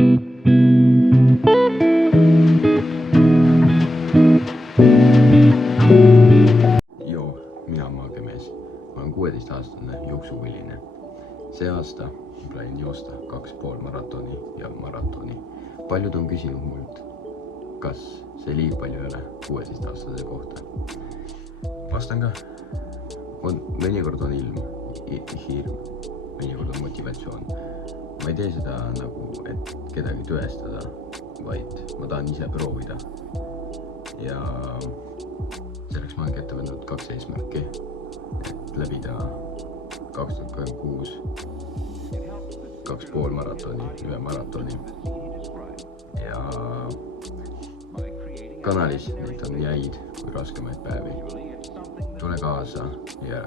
Joo, mina olen maakemees. Ma olen 16-aastane jooksuviline. See aasta planin joosta 2,5 maratoni ja maratoni. Paljud on küsinud mult, kas see liiga palju ei ole 16-aastase kohta. Vastan ka. Mõnikord on ilm, hirm, mõnikord on motivatsioon. Ma ei tee seda nagu, et kedagi tõestada, vaid ma tahan ise proovida. Ja selleks ma olen ette võtnud 2 eesmärki, et läbida 2026 2,5 maratoni, 1 maratoni. Ja kanalis neid on nii häid kui raskemaid päevi. Tule kaasa ja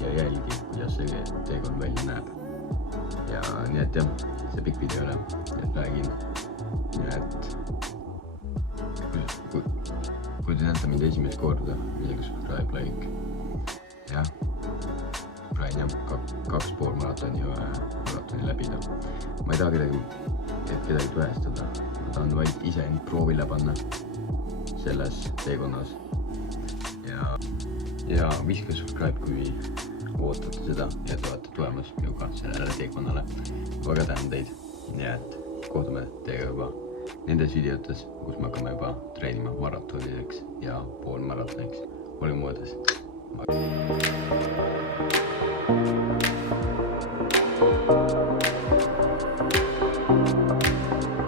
jälgi, kuidas see teekond välja näeb. Ja nii et jah, see pikk video ei ole, et räägin. Ja et kui te näete mind esimest korda, midagi subscribe, like. Jah, praegu jah 2,5 maratoni ja maratoni läbida. Ma ei taha kedagi tõestada. Ma tahan vaid ise end proovile panna selles teekonnas. Ja viske subscribe, kui ootate seda ja te olete tulemas minuga sellele teekonnale. Väga tänan teid ja et kohtume teiega juba nendes videotes, kus me hakkame juba treenima maratonideks ja poolmaratoniks. Olge muudes.